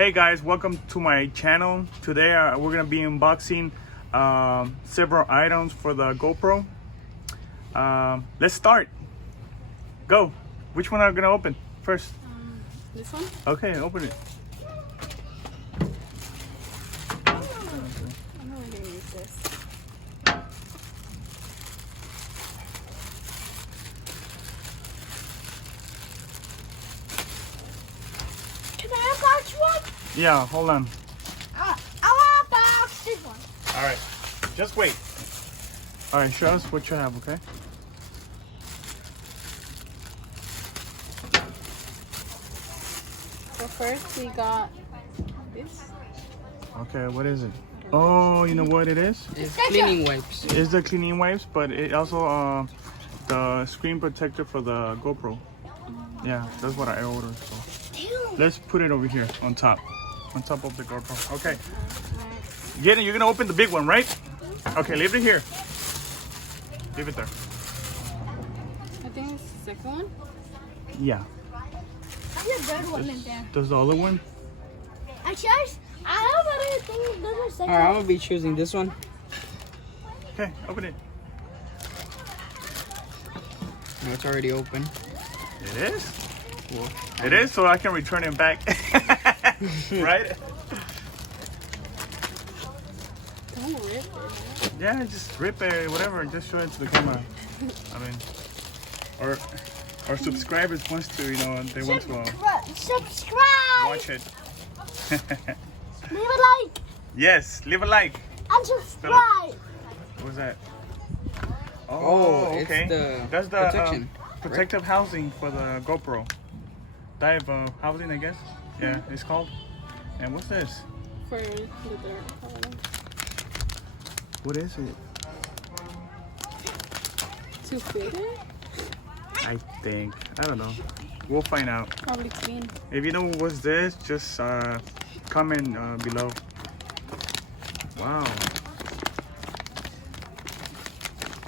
Hey guys, welcome to my channel. Today we're gonna be unboxing several items for the GoPro. Let's start. Go. Which one are we gonna open first? This one? Okay, open it. I'm really gonna use this. Can I box one? Yeah, hold on. I want to box this one. All right, just wait. All right, show us what you have, okay? So first we got this. Okay, what is it? Oh, you know what it is? It's cleaning wipes. It's the cleaning wipes, but it also the screen protector for the GoPro. Yeah, that's what I ordered. So let's put it over here on top of the GoPro. Okay, Jaden, you're gonna open the big one, right? Okay, leave it here. Leave it there. I think it's the second one. Yeah. There's a third one in there. Does the other one? Actually, I have other things. There's a second Alright, I'm gonna be choosing this one. Okay, open it. No, it's already open. It is? Well, It is, so I can return it back. Right? Don't rip it. Yeah, just rip it, whatever. Just show it to the camera. I mean, or our subscribers wants to, they want to subscribe. watch it. Leave a like Yes, leave a like. and subscribe. What was that? Oh, okay. it's the That's the protection, protective housing for the GoPro. Dive housing, I guess. Yeah, it's called. And what's this? For the dirt. What is it? To fit it? I think. I don't know. We'll find out. Probably clean. If you know what's this, just comment below. Wow.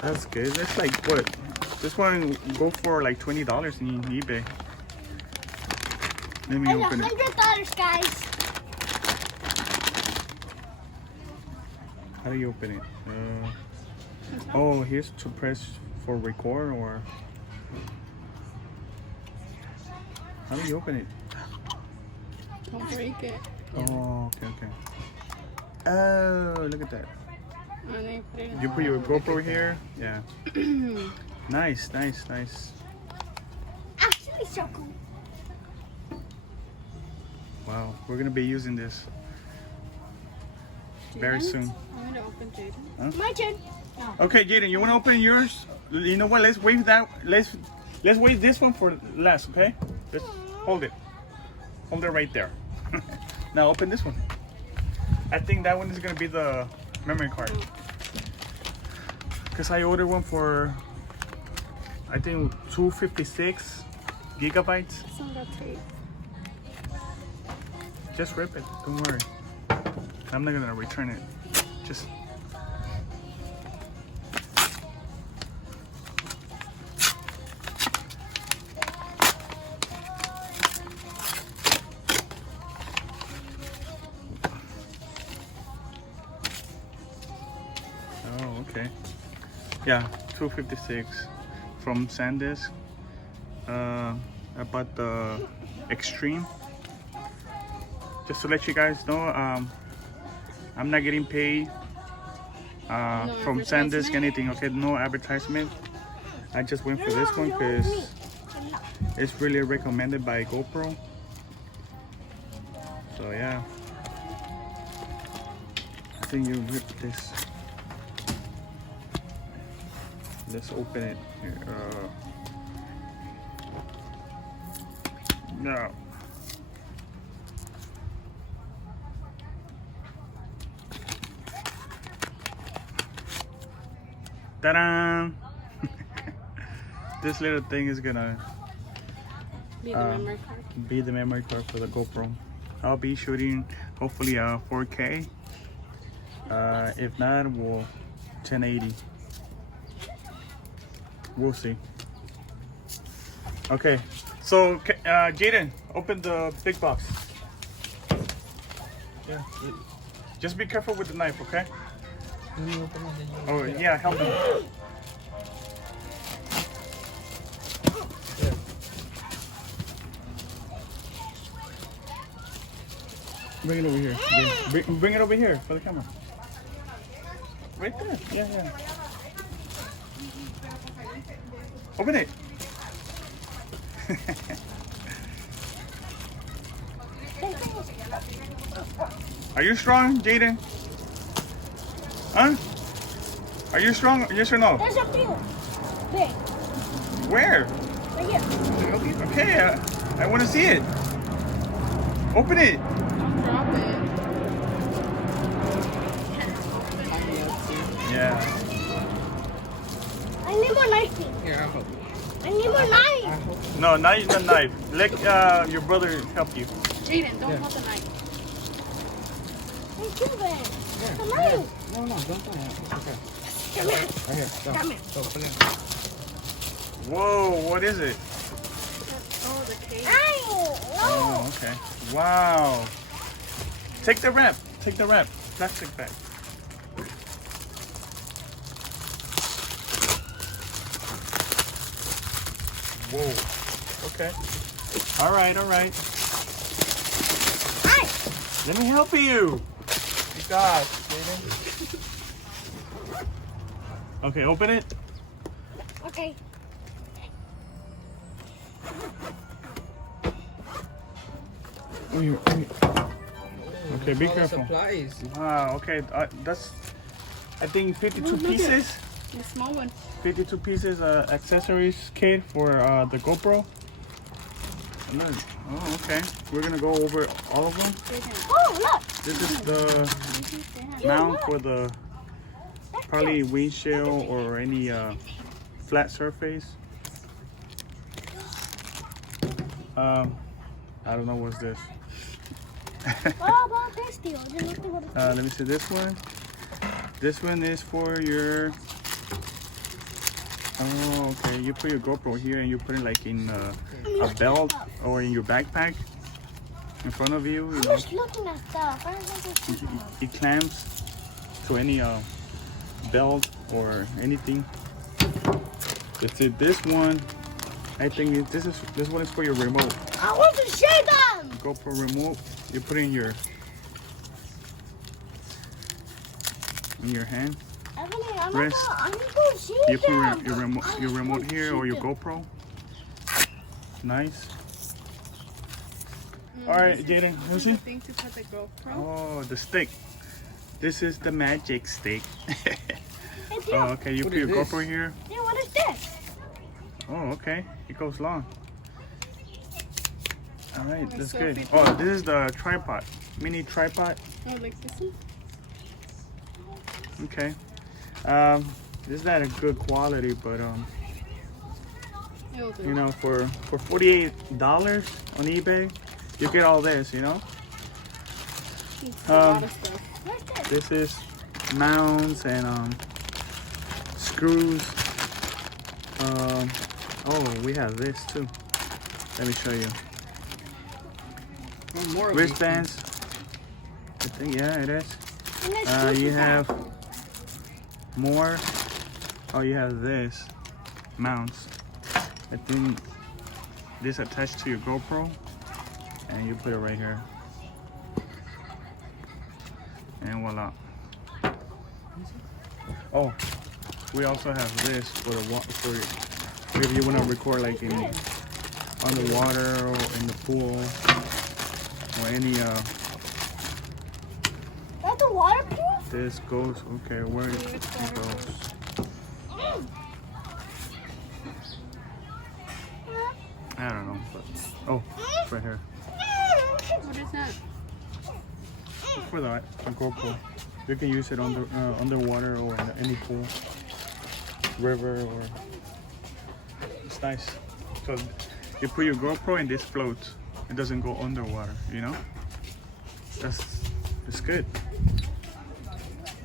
That's good. That's like what? This one go for like $20 in eBay. Let me And open it. $100, guys. How do you open it? Oh, here's to press for record, or how do you open it? Don't break it. Oh, okay. Oh, look at that. And then put it in. You put your GoPro here? Yeah. Nice. Actually, so cool. Wow, we're gonna be using this very Jaden's? soon. I'm gonna open Jaden. My turn. Okay, Jaden, you wanna open yours? You know what? Let's wait that. Let's wait this one for last. Okay? Let's hold it. Hold it right there. Now open this one. I think that one is gonna be the memory card. Cause I ordered one for, I think 256 gigabytes. It's on the tape. Just rip it. Don't worry. I'm not gonna return it. Just. Oh, okay. Yeah, 256 from Sandisk. I bought the Extreme. Just to let you guys know, I'm not getting paid from Sandisk anything. Okay, no advertisement. I just went for this one because it's really recommended by GoPro. So yeah, I think you rip this. Let's open it here. No. Ta-da! This little thing is gonna Be the memory card. be the memory card for the GoPro. I'll be shooting hopefully 4K. If not, we'll 1080. We'll see. Okay, so Jaden, open the big box. Yeah. Just be careful with the knife, okay? Can you open it? Oh, yeah, help me. Bring it over here. Bring it over here for the camera. Right there. Yeah, yeah. Open it. Are you strong, Jaden? Huh? Are you strong? Yes or no? There's a few. Big. Where? Right here. Okay, I want to see it. Open it. Drop it. Yeah. I need more knife. Here, I'll help you. I need more knife. No, not the knife. Let your brother help you. Jaden, don't hold the knife. Hey, Cuban. Here, Come here. on. No, don't put it. It's okay. Come here. Right here. Go. Come here. Go, put it. Whoa, what is it? Oh, the cage. Ay, no. Oh, okay. Wow. Take the wrap. Take the wrap. Plastic bag. Whoa. Okay. All right, all right. Ay. Let me help you. Gosh, Jaden. Okay, open it. Okay. Okay, be All the careful. supplies. Wow, okay, that's, I think 52 pieces. The small one. 52 pieces accessories kit for the GoPro. Nice. Oh, okay. We're gonna go over all of them. Jaden. Oh, look. This is the mount for the probably windshield or any flat surface. I don't know what's this. What about this deal? Let me see this one. This one is for your. Oh, okay. You put your GoPro here and you put it like in a belt or in your backpack in front of you. You I'm know, just looking at stuff. I don't know. it clamps to any belt or anything. That's it. This one, I think this one is for your remote. I want to share them. GoPro remote. You put it in your hand. Evelyn, I'm Rest. not gonna, I need to go see You put them. your remote here or your GoPro. Nice. All right, Jaden, what's The it? thing to put the GoPro. Oh, the stick. This is the magic stick. Hey, Theo, Oh, okay. You What put your is this? GoPro here. Theo, what is this? Oh, okay. It goes long. All right, Okay, that's so good. people- Oh, this is the tripod, mini tripod. Oh, like this one? Okay. This is not a good quality, but It'll do. you know, for $48 on eBay, you get all this. You know. It's a lot of stuff. What's this? This is mounts and screws. Oh, we have this too. Let me show you. Oh, more of these Wristbands. I think, yeah, it is. And there's You two have more. Oh, you have this mounts. I think this attached to your GoPro, and you put it right here, and voila. Oh, we also have this for the for if you want to record like in underwater or in the pool or any That's a waterproof? This goes, okay, where it It's goes. I don't know, but, oh, it's right here. What is that? For that, a GoPro. You can use it underwater or in any pool, river, or it's nice. So you put your GoPro and this floats. It doesn't go underwater, you know? It's good.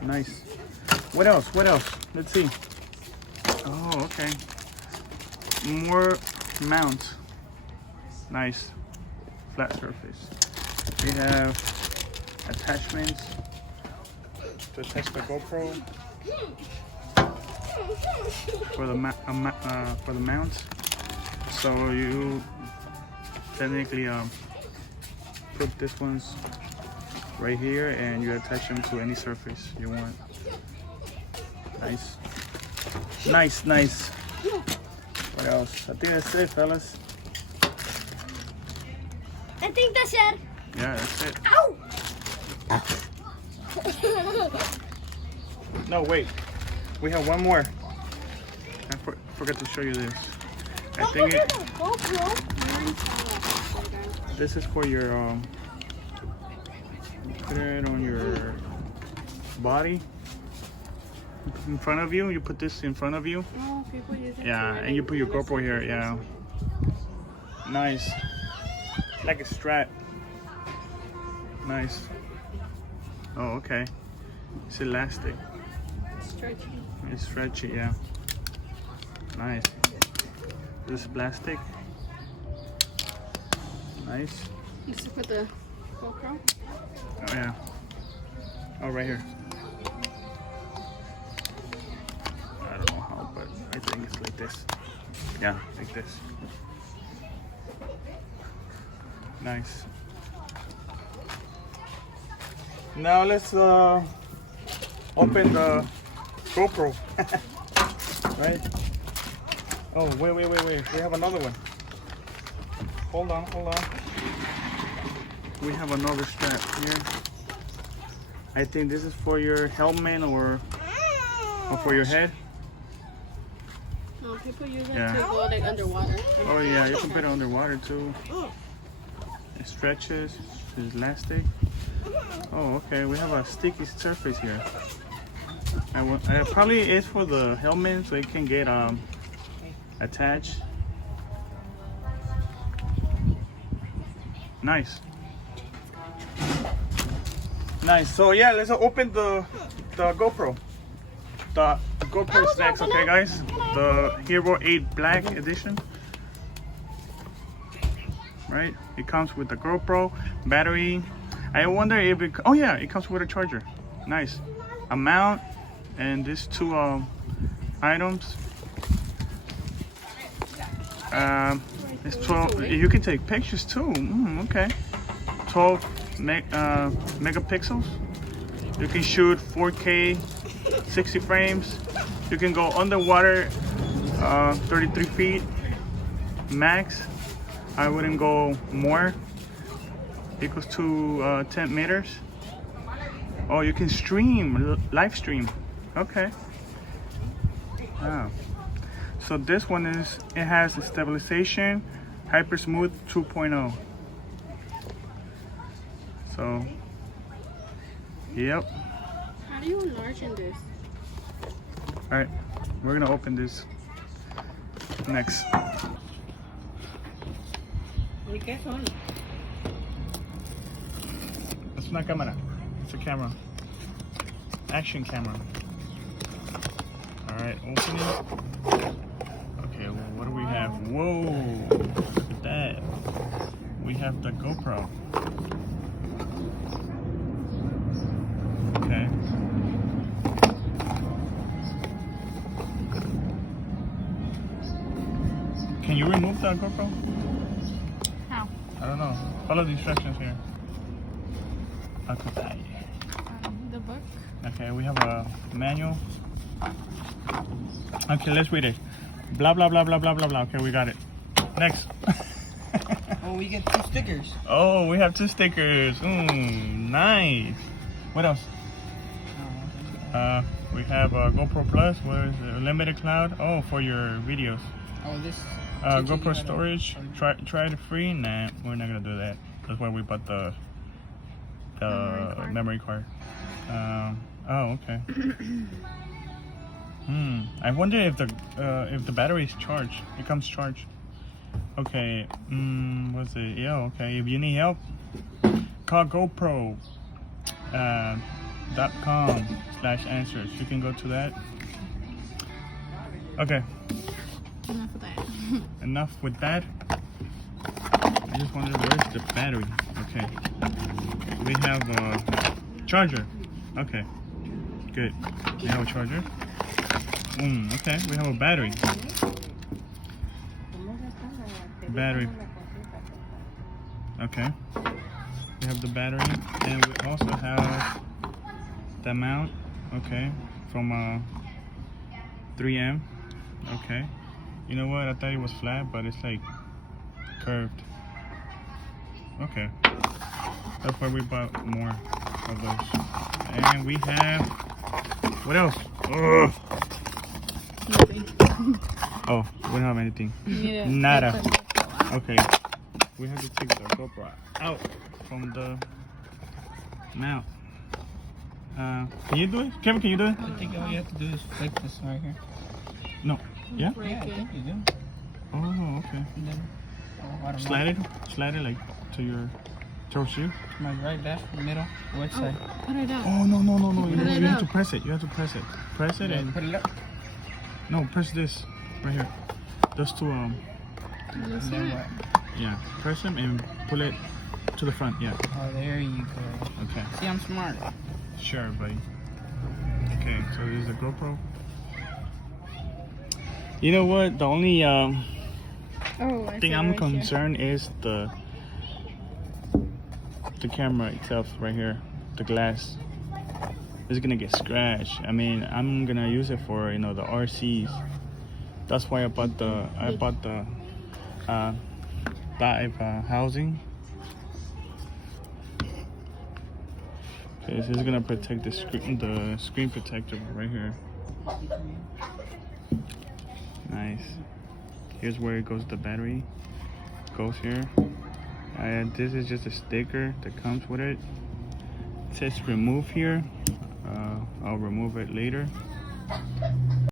Nice. What else? What else? Let's see. Oh, okay. More mounts. Nice. Flat surface. We have attachments to attach the GoPro for the mount. So you technically put this ones right here and you attach them to any surface you want. Nice. Nice, nice. What else? I think that's it, fellas. I think that's it. Yeah, that's it. Ow! No, wait. We have one more. I forgot to show you this. I think it, this is for your put it on your body in front of you. You put this in front of you. Oh, people use it. Yeah, and you put your GoPro here. Yeah. Nice. Like a strap. Nice. Oh, okay. It's elastic. Stretchy. It's stretchy, yeah. Nice. This is plastic. Nice. This is for the GoPro. Oh yeah. Oh, right here. I don't know how, but I think it's like this. Yeah, like this. Nice. Now let's open the GoPro. Right? Oh, wait. We have another one. Hold on. We have another strap here. I think this is for your helmet or for your head. No, people use it Yeah. to go like underwater. Oh yeah, you can put it underwater too. It stretches, it's elastic. Oh, okay, we have a sticky surface here. It probably is for the helmet so it can get attached. Nice. So yeah, let's open the GoPro. The GoPro is next, okay guys? The Hero8 Black Edition. Right? It comes with the GoPro, battery. I wonder if it, oh yeah, it comes with a charger. Nice. A mount and these two items. It's 12, you can take pictures too. Okay. 12 megapixels. You can shoot 4K, 60 frames. You can go underwater 33 feet max. I wouldn't go more. Equals to 10 meters. Oh, you can stream, live stream. Okay. Wow. So this one is, it has a stabilization, hyper smooth 2.0. So, yep. How do you enlarge in this? All right, we're gonna open this next. It's not camera. It's a camera. Action camera. All right, open it. Okay, well, what do we have? Whoa, look at that. We have the GoPro. Okay. Can you remove the GoPro? How? I don't know. Follow the instructions here. Okay. The book. Okay, we have a manual. Okay, let's read it. Blah, blah, blah, blah, blah, blah, blah. Okay, we got it. Next. Oh, we get 2 stickers. Oh, we have 2 stickers. Nice. What else? We have a GoPro Plus. What is it? Limited cloud. Oh, for your videos. Oh, this. GoPro storage. Try it free. Nah, we're not gonna do that. That's why we bought the memory card. Oh, okay. I wonder if the battery is charged. It comes charged. Okay. What's it? Yeah. Okay. If you need help, call GoPro.com/answers. You can go to that. Okay. Enough of that. Enough with that. I just wondered where's the battery. Okay. We have a charger. Okay, good. We have a charger. Okay, we have a battery. Battery. Okay. We have the battery, and we also have the mount. Okay, from 3M. Okay. You know what? I thought it was flat, but it's like curved. Okay. That's why we bought more of those. And we have, what else? Ugh. Nothing. Oh, we don't have anything. Yeah. Nada. Okay. We have to take the GoPro out from the mount. Can you do it? Kevin, can you do it? I think all you have to do is flick this right here. No. Yeah? Yeah, I think you do. Oh, okay. And then, I don't Slide know. it. Slide it like to your, towards you. My right, left, middle, which side? Put it up. Oh, no. You, Put it you have up. to press it. You have to press it. Press it and, Put it up. no, press this right here. Those two, This And then one? what? yeah. Press them and pull it to the front. Yeah. Oh, there you go. Okay. See, I'm smart. Sure, buddy. Okay, so this is the GoPro. You know what? The only Oh, I thing see I'm right here. concerned is the camera itself right here, the glass. It's gonna get scratched. I mean, I'm gonna use it for, you know, the RCs. That's why I bought the dive housing. Okay, so it's gonna protect the screen protector right here. Nice. Here's where it goes. The battery goes here. This is just a sticker that comes with it. It says remove here. I'll remove it later.